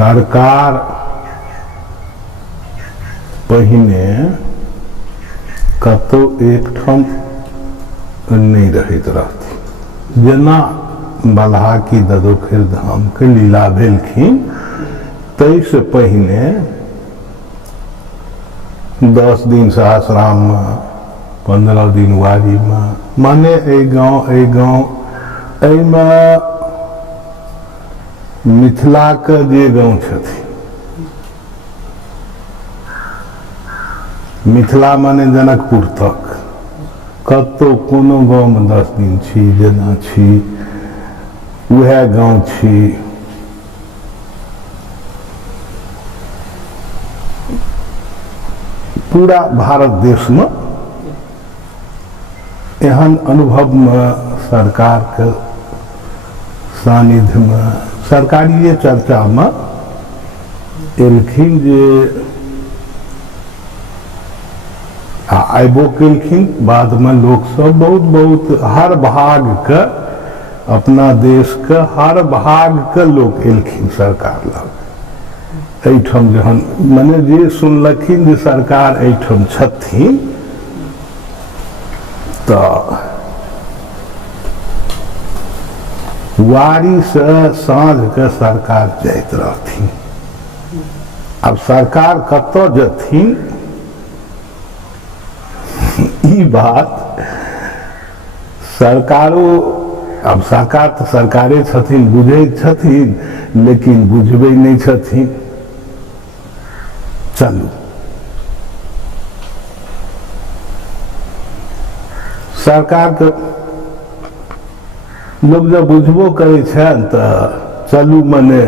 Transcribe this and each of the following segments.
सरकार पहिने कतौ एकठाम नहीं रहैत रहथिन। जेना बलहा की ददोखेर धाम के लीला भेलखिन तै से पहिने 10 दिन सहस्राम में, 15 दिन वारी में, माने ए गाँव में मिथिला के जे गाँव छथिन, मिथिला माने जनकपुर तक, कतौ कोनो गाँव में 10 दिन छी, जेना छी वह गाँव छी। पूरा भारत देश में एहन अनुभव में सरकार के सानिध्य में, सरकारी चर्चा में एलखिन जे आयबो केलखिन। बाद में लोग सब बहुत हर भाग के, अपना देश के हर भाग के लोग एलखिन सरकार लग। एहिठाम जहन मने जे सुनलखिन जे सरकार एहिठाम छथिन तऽ वारी से साँझ के सरकार जाइत रहथिन। अब सरकार कतऽ जथिन ई बात सरकारो, अब सरकार तो सरकारे छथिन, बुझै छथिन, लेकिन बुझबै नहीं छथिन। चलू सरकार के लोग जब बुझबो करे छन तऽ चलू मने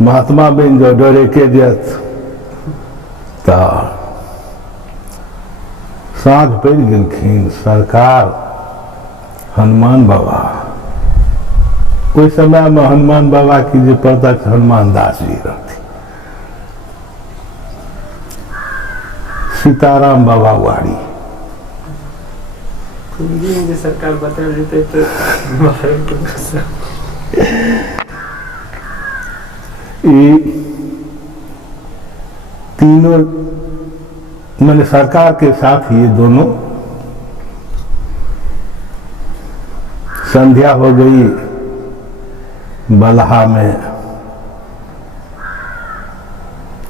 महात्मा बनि जाओ, डरे के जात। तऽ साँझ पड़ि गेलखिन, सरकार हनुमान बाबा, ओहि समय में हनुमान बाबा की जे प्रत्यक्ष हनुमान दास जी रहथिन, सीताराम बाबा वारी, हिंदी में सरकार बता देते तो ये तीनों मैंने सरकार के साथ ये दोनों संध्या हो गई बलहा में।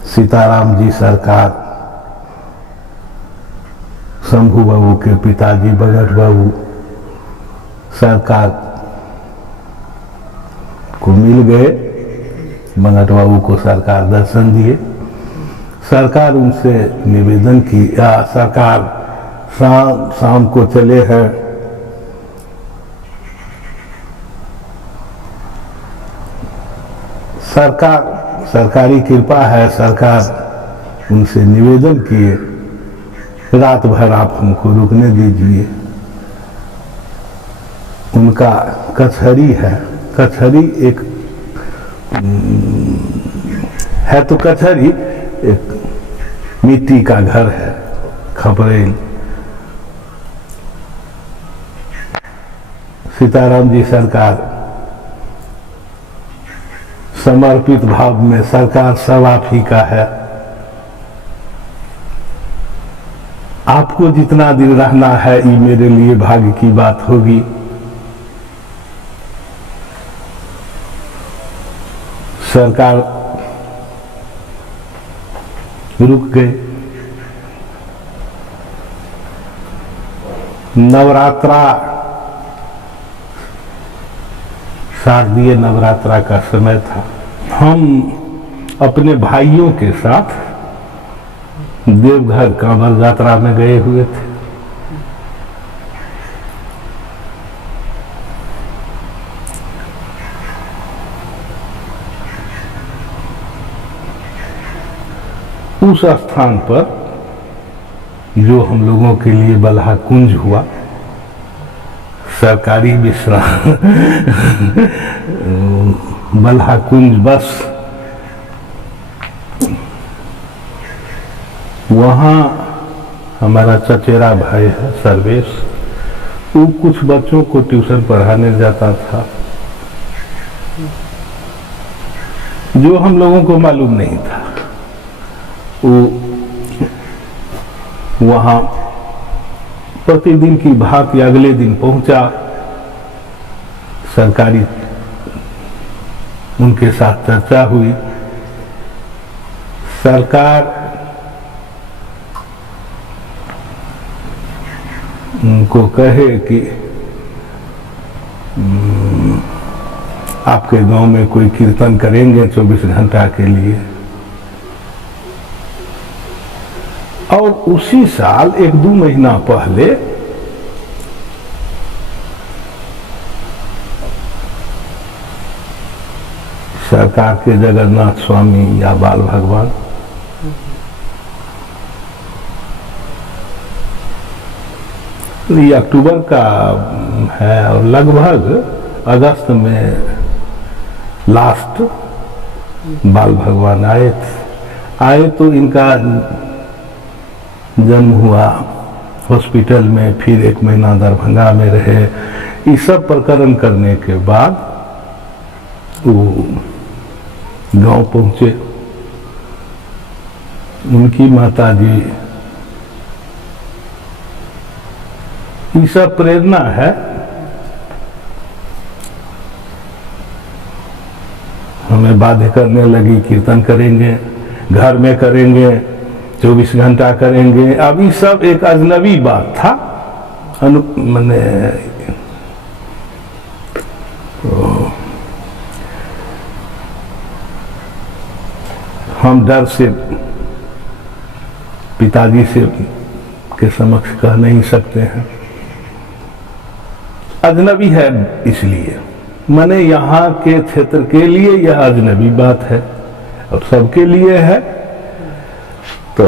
सीताराम जी सरकार शंभू बाबू के पिताजी बगट बाबू सरकार को मिल गए। बगट बाबू को सरकार दर्शन दिए। सरकार उनसे निवेदन की, या सरकार शाम को चले हैं, सरकारी कृपा है, सरकार उनसे निवेदन किए रात भर आप हमको रुकने दीजिए। उनका कचहरी है, कचहरी एक है तो कचहरी एक मिट्टी का घर है, खपरेल। सीताराम जी सरकार समर्पित भाव में, सरकार सब आप ही का है, आपको जितना दिन रहना है ये मेरे लिए भाग्य की बात होगी। सरकार रुक गए। नवरात्रा, शारदीय नवरात्रा का समय था। हम अपने भाइयों के साथ देवघर कांवर यात्रा में गए हुए थे। उस स्थान पर जो हम लोगों के लिए बलहा कुंज हुआ, सरकारी विश्राम बलहा कुंज, बस वहाँ हमारा चचेरा भाई है सर्वेश, वो कुछ बच्चों को ट्यूशन पढ़ाने जाता था। जो हम लोगों को मालूम नहीं था। वो वहां प्रतिदिन की भांति अगले दिन पहुंचा, सरकारी उनके साथ चर्चा हुई। सरकार उनको कहे कि आपके गांव में कोई कीर्तन करेंगे 24 घंटा के लिए। और उसी साल 1-2 महीना पहले सरकार के जगन्नाथ स्वामी या बाल भगवान ये अक्टूबर का है और लगभग अगस्त में लास्ट बाल भगवान आए तो इनका जन्म हुआ हॉस्पिटल में, फिर 1 महीना दरभंगा में रहे। ये सब प्रकरण करने के बाद वो गांव पहुंचे। उनकी माता जी, ये सब प्रेरणा है। हमें बाध्य करने लगी, कीर्तन करेंगे, घर में करेंगे, 24 घंटा करेंगे। अब ये सब एक अजनबी बात था। मैंने हम डर से पिताजी से के समक्ष कह नहीं सकते हैं, अजनबी है। इसलिए मैंने यहाँ के क्षेत्र के लिए यह अजनबी बात है और सबके लिए है। तो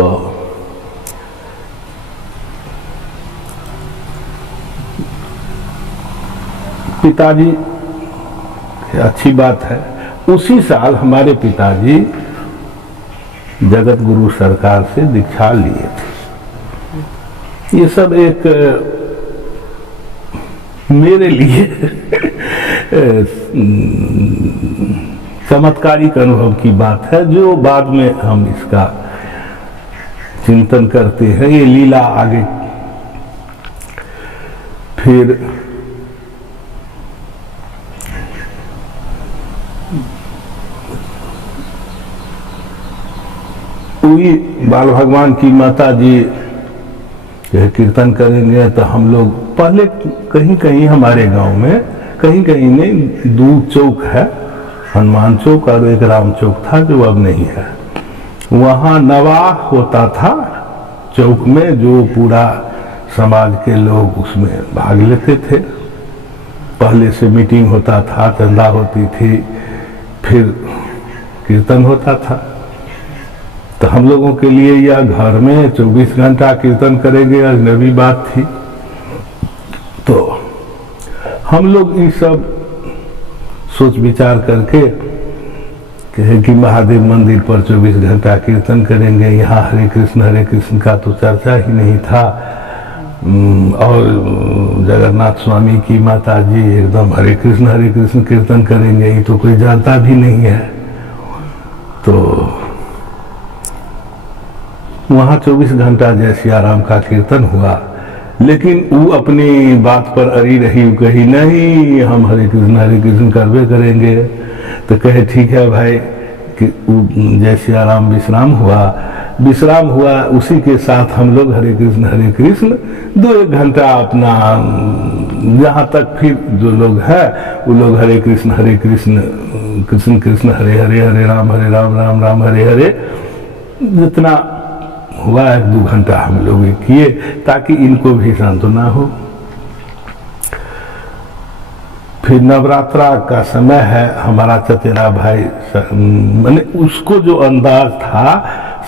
पिताजी अच्छी बात है। उसी साल हमारे पिताजी जगत गुरु सरकार से दीक्षा लिए थे। ये सब एक मेरे लिए चमत्कारिक अनुभव की बात है, जो बाद में हम इसका चिंतन करते हैं। ये लीला आगे फिर पूरी बाल भगवान की माता जी कीर्तन करेंगे तो हम लोग पहले कहीं कहीं हमारे गांव में कहीं कहीं नहीं, 2 चौक है, हनुमान चौक और एक राम चौक था जो अब नहीं है। वहाँ नवाह होता था चौक में, जो पूरा समाज के लोग उसमें भाग लेते थे। पहले से मीटिंग होता था, चंदा होती थी, फिर कीर्तन होता था। तो हम लोगों के लिए यह घर में 24 घंटा कीर्तन करेंगे अजनबी बात थी। तो हम लोग ये सब सोच विचार करके कहे कि महादेव मंदिर पर 24 घंटा कीर्तन करेंगे। यहाँ हरे कृष्ण का तो चर्चा ही नहीं था। और जगन्नाथ स्वामी की माता जी एकदम हरे कृष्ण कीर्तन करेंगे, ये तो कोई जानता भी नहीं है। तो वहाँ 24 घंटा जय सिया राम का कीर्तन हुआ, लेकिन वो अपनी बात पर अड़ी रही, कही नहीं हम हरे कृष्ण करवे करेंगे। तो कहे ठीक है भाई कि जय सिया राम विश्राम हुआ, उसी के साथ हम लोग हरे कृष्ण 2-1 घंटा अपना, जहाँ तक फिर जो लोग हैं वो लोग हरे कृष्ण कृष्ण हरे राम राम राम हरे हरे, जितना हुआ 1-2 घंटा हम लोग किए ताकि इनको भी सांत्वना हो। फिर नवरात्रा का समय है, हमारा चचेरा भाई, मैंने उसको जो अंदाज था,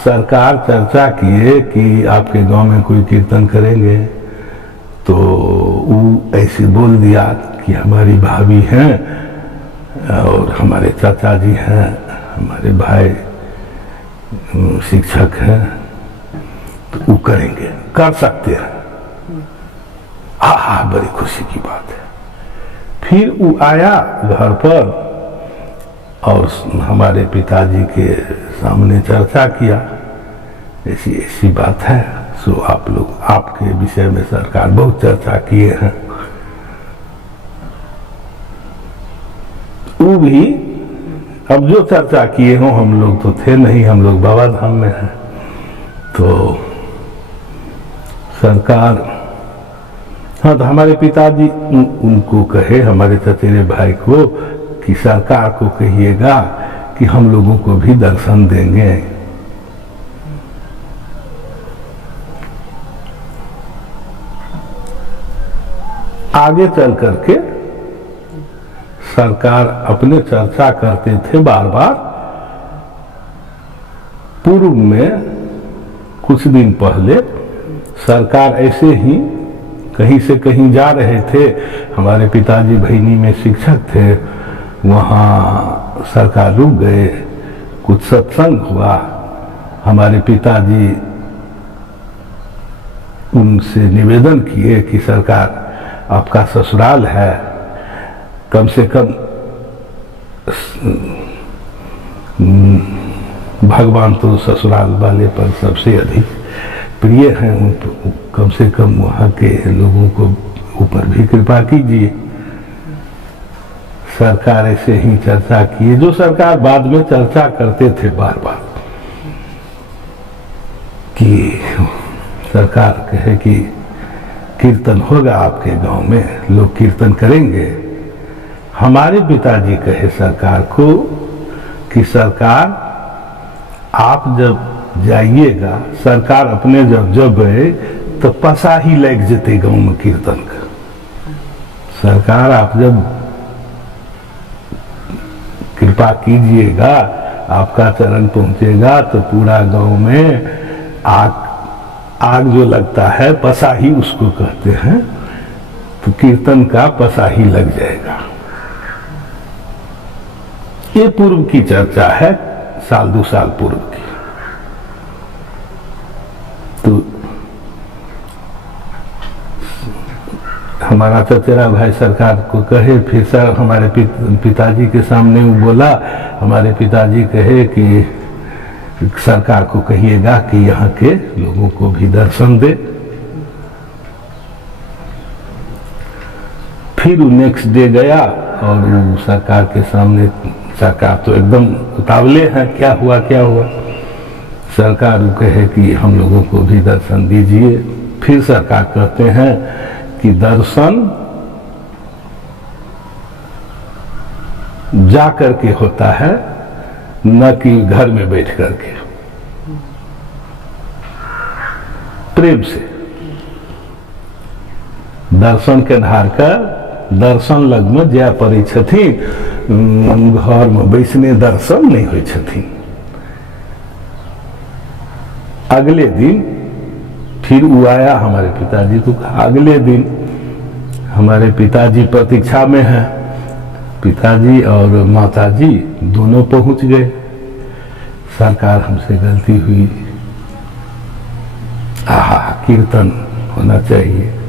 सरकार चर्चा किए कि आपके गांव में कोई कीर्तन करेंगे, तो वो ऐसे बोल दिया कि हमारी भाभी हैं और हमारे चाचा जी हैं, हमारे भाई शिक्षक हैं, तो वो करेंगे, कर सकते हैं। हाँ, बड़ी खुशी की बात है। फिर वो आया घर पर, और हमारे पिताजी के सामने चर्चा किया, ऐसी ऐसी बात है। सो आप लोग, आपके विषय में सरकार बहुत चर्चा किए हैं। वो भी अब जो चर्चा किए हों, हम लोग तो थे नहीं, हम लोग बाबा धाम में हैं। तो सरकार, हाँ, तो हमारे पिताजी उनको कहे, हमारे चचेरे भाई को, कि सरकार को कहिएगा कि हम लोगों को भी दर्शन देंगे। आगे चल करके सरकार अपने चर्चा करते थे बार बार। पूर्व में कुछ दिन पहले सरकार ऐसे ही कहीं से कहीं जा रहे थे, हमारे पिताजी भैनी में शिक्षक थे, वहाँ सरकार रुक गए, कुछ सत्संग हुआ। हमारे पिताजी उनसे निवेदन किए कि सरकार, आपका ससुराल है, कम से कम भगवान तो ससुराल वाले पर सबसे अधिक प्रिय हैं, कम से कम वहाँ के लोगों को ऊपर भी कृपा कीजिए। सरकार ऐसे ही चर्चा किए, जो सरकार बाद में चर्चा करते थे बार बार, कि सरकार कहे कि कीर्तन होगा आपके गांव में, लोग कीर्तन करेंगे। हमारे पिताजी कहे सरकार को कि सरकार, आप जब जाइएगा, सरकार अपने जब जब तो पसा ही लग जेते गांव में कीर्तन का। सरकार, आप जब कृपा कीजिएगा, आपका चरण पहुंचेगा, तो पूरा गांव में आग जो लगता है, पसा ही उसको कहते हैं, तो कीर्तन का पसा ही लग जाएगा। ये पूर्व की चर्चा है, साल 2 साल पूर्व की। तो हमारा चचेरा भाई सरकार को कहे, फिर सर हमारे पिताजी के सामने वो बोला, हमारे पिताजी कहे कि सरकार को कहिएगा कि यहाँ के लोगों को भी दर्शन दे। फिर वो नेक्स्ट डे गया और वो सरकार के सामने, सरकार तो एकदम उतावले हैं, क्या हुआ क्या हुआ। सरकार कहे कि हम लोगों को भी दर्शन दीजिए। फिर सरकार कहते हैं कि दर्शन जा करके होता है, न कि घर में बैठ करके, प्रेम से। दर्शन के आधार का दर्शन लग में जाय पड़े छथिन, घर में बैसने दर्शन नहीं होय छथिन। अगले दिन फिर वो आया हमारे पिताजी को, अगले दिन हमारे पिताजी प्रतीक्षा में हैं, पिताजी और माताजी दोनों पहुंच गए। सरकार, हमसे गलती हुई, आहा, कीर्तन होना चाहिए।